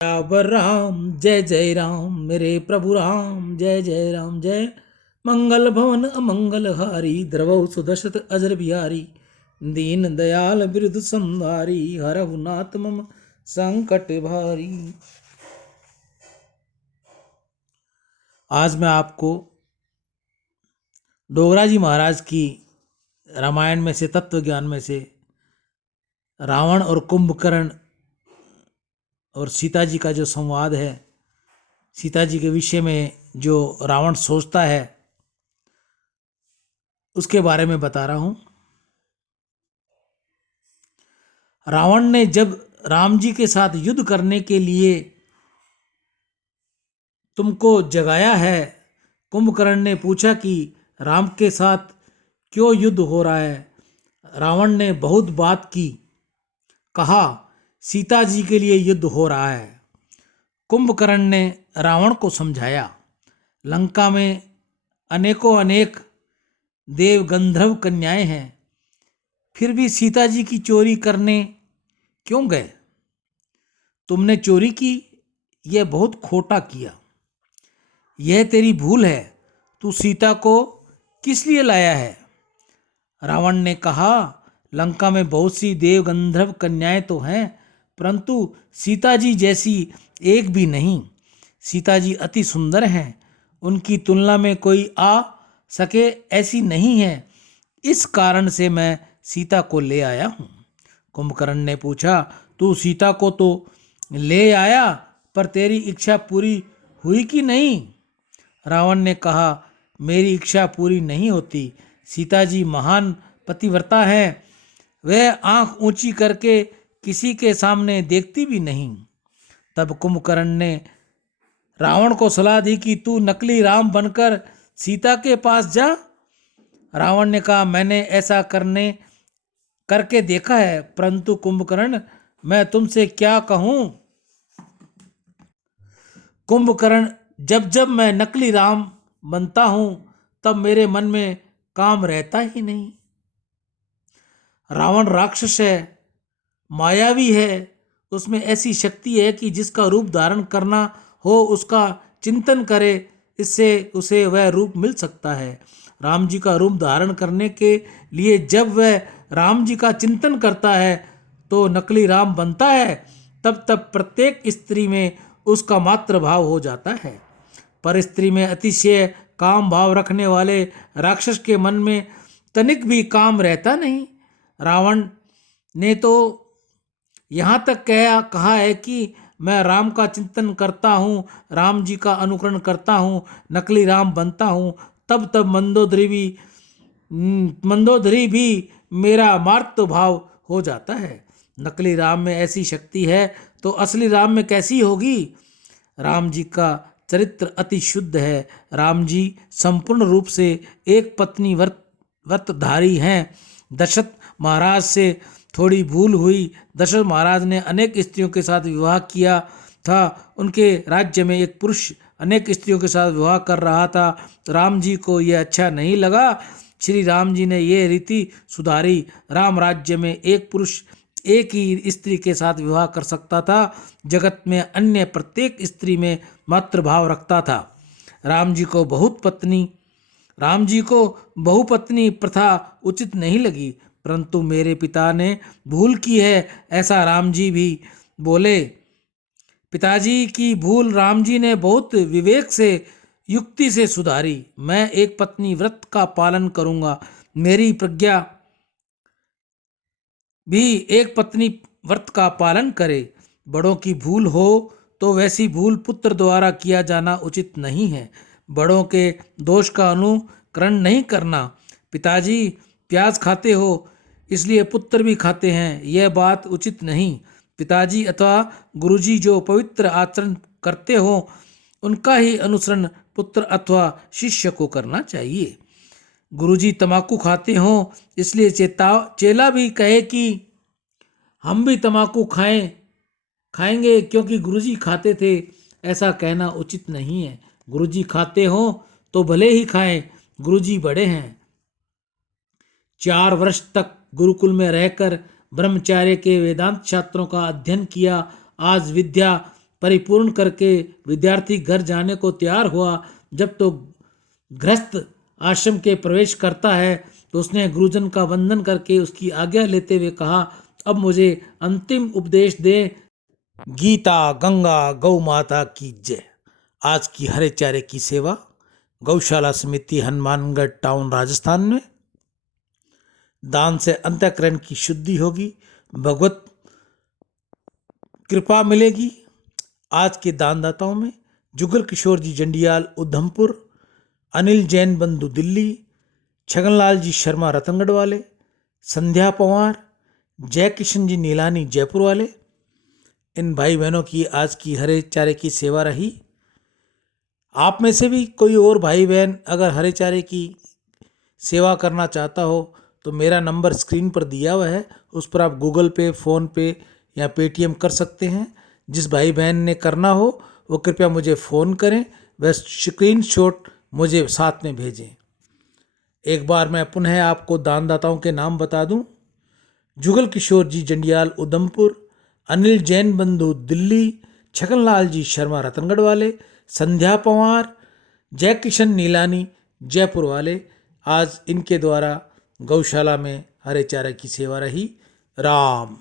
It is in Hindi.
सियावर राम जय जय राम, मेरे प्रभु राम जय जय राम। जय मंगल भवन अमंगल हारी, द्रवौ सुदशरथ अजर बिहारी। दीन दयाल बिरुद संहारी, हरहु नाथ मम संकट भारी। आज मैं आपको डोगरा जी महाराज की रामायण में से, तत्व ज्ञान में से, रावण और कुंभकर्ण और सीता जी का जो संवाद है, सीता जी के विषय में जो रावण सोचता है, उसके बारे में बता रहा हूं। रावण ने जब राम जी के साथ युद्ध करने के लिए तुमको जगाया है, कुंभकर्ण ने पूछा कि राम के साथ क्यों युद्ध हो रहा है। रावण ने बहुत बात की, कहा सीता जी के लिए युद्ध हो रहा है। कुंभकर्ण ने रावण को समझाया, लंका में अनेकों अनेक देव गंधर्व कन्याएं हैं, फिर भी सीता जी की चोरी करने क्यों गए? तुमने चोरी की, यह बहुत खोटा किया, यह तेरी भूल है। तू सीता को किस लिए लाया है? रावण ने कहा, लंका में बहुत सी देव गंधर्व कन्याएं तो हैं, परंतु सीता जी जैसी एक भी नहीं। सीता जी अति सुंदर हैं, उनकी तुलना में कोई आ सके ऐसी नहीं है। इस कारण से मैं सीता को ले आया हूँ। कुंभकर्ण ने पूछा, तू सीता को तो ले आया, पर तेरी इच्छा पूरी हुई कि नहीं? रावण ने कहा, मेरी इच्छा पूरी नहीं होती। सीता जी महान पतिव्रता है, वह आंख ऊंची करके किसी के सामने देखती भी नहीं। तब कुंभकर्ण ने रावण को सलाह दी कि तू नकली राम बनकर सीता के पास जा। रावण ने कहा, मैंने ऐसा करके देखा है, परंतु कुंभकर्ण मैं तुमसे क्या कहूं। कुंभकर्ण, जब जब मैं नकली राम बनता हूं, तब मेरे मन में काम रहता ही नहीं। रावण राक्षस है, मायावी है, उसमें ऐसी शक्ति है कि जिसका रूप धारण करना हो उसका चिंतन करे, इससे उसे वह रूप मिल सकता है। राम जी का रूप धारण करने के लिए जब वह राम जी का चिंतन करता है तो नकली राम बनता है, तब तब प्रत्येक स्त्री में उसका मात्र भाव हो जाता है। पर स्त्री में अतिशय काम भाव रखने वाले राक्षस के मन में तनिक भी काम रहता नहीं। रावण ने तो यहाँ तक कहा है कि मैं राम का चिंतन करता हूँ, राम जी का अनुकरण करता हूँ, नकली राम बनता हूँ, तब तब मंदोदरी भी मेरा मार्त भाव हो जाता है। नकली राम में ऐसी शक्ति है तो असली राम में कैसी होगी? राम जी का चरित्र अति शुद्ध है। राम जी संपूर्ण रूप से एक पत्नी व्रतधारी हैं। दशरथ महाराज से थोड़ी भूल हुई। दशरथ महाराज ने अनेक स्त्रियों के साथ विवाह किया था। उनके राज्य में एक पुरुष अनेक स्त्रियों के साथ विवाह कर रहा था। राम जी को यह अच्छा नहीं लगा। श्री राम जी ने यह रीति सुधारी। राम राज्य में एक पुरुष एक ही स्त्री के साथ विवाह कर सकता था। जगत में अन्य प्रत्येक स्त्री में मातृभाव रखता था। राम जी को बहुपत्नी प्रथा उचित नहीं लगी, परंतु मेरे पिता ने भूल की है, ऐसा राम जी भी बोले। पिताजी की भूल राम जी ने बहुत विवेक से, युक्ति से सुधारी। मैं एक पत्नी व्रत का पालन करूंगा। मेरी प्रज्ञा भी एक पत्नी व्रत का पालन करे। बड़ों की भूल हो तो वैसी भूल पुत्र द्वारा किया जाना उचित नहीं है। बड़ों के दोष का अनुकरण नहीं करना। पिताजी प्याज खाते हो इसलिए पुत्र भी खाते हैं, यह बात उचित नहीं। पिताजी अथवा गुरुजी जो पवित्र आचरण करते हो उनका ही अनुसरण पुत्र अथवा शिष्य को करना चाहिए। गुरुजी तंबाकू खाते हो इसलिए चेला भी कहे कि हम भी तंबाकू खाएंगे क्योंकि गुरुजी खाते थे, ऐसा कहना उचित नहीं है। गुरुजी खाते हो तो भले ही खाएं, गुरुजी बड़े हैं। 4 वर्ष तक गुरुकुल में रहकर ब्रह्मचार्य के वेदांत शास्त्रों का अध्ययन किया। आज विद्या परिपूर्ण करके विद्यार्थी घर जाने को तैयार हुआ। जब तो गृहस्थ आश्रम के प्रवेश करता है तो उसने गुरुजन का वंदन करके उसकी आज्ञा लेते हुए कहा, अब मुझे अंतिम उपदेश दे। गीता गंगा गौ माता की जय। आज की हरे चारे की सेवा गौशाला समिति हनुमानगढ़ टाउन राजस्थान में। दान से अंतःकरण की शुद्धि होगी, भगवत कृपा मिलेगी। आज के दानदाताओं में जुगल किशोर जी जंडियाल उधमपुर, अनिल जैन बंधु दिल्ली, छगनलाल जी शर्मा रतनगढ़ वाले, संध्या पवार, जय किशन जी नीलानी जयपुर वाले। इन भाई बहनों की आज की हरे चारे की सेवा रही। आप में से भी कोई और भाई बहन अगर हरे चारे की सेवा करना चाहता हो तो मेरा नंबर स्क्रीन पर दिया हुआ है, उस पर आप गूगल पे, फ़ोन पे या पेटीएम कर सकते हैं। जिस भाई बहन ने करना हो वो कृपया मुझे फ़ोन करें, वह स्क्रीनशॉट मुझे साथ में भेजें। एक बार मैं पुनः आपको दानदाताओं के नाम बता दूं। जुगल किशोर जी जंडियाल उधमपुर, अनिल जैन बंधु दिल्ली, छगनलाल जी शर्मा रतनगढ़ वाले, संध्या पवार, जय किशन नीलानी जयपुर वाले। आज इनके द्वारा गौशाला में हरे चारे की सेवा रही। राम।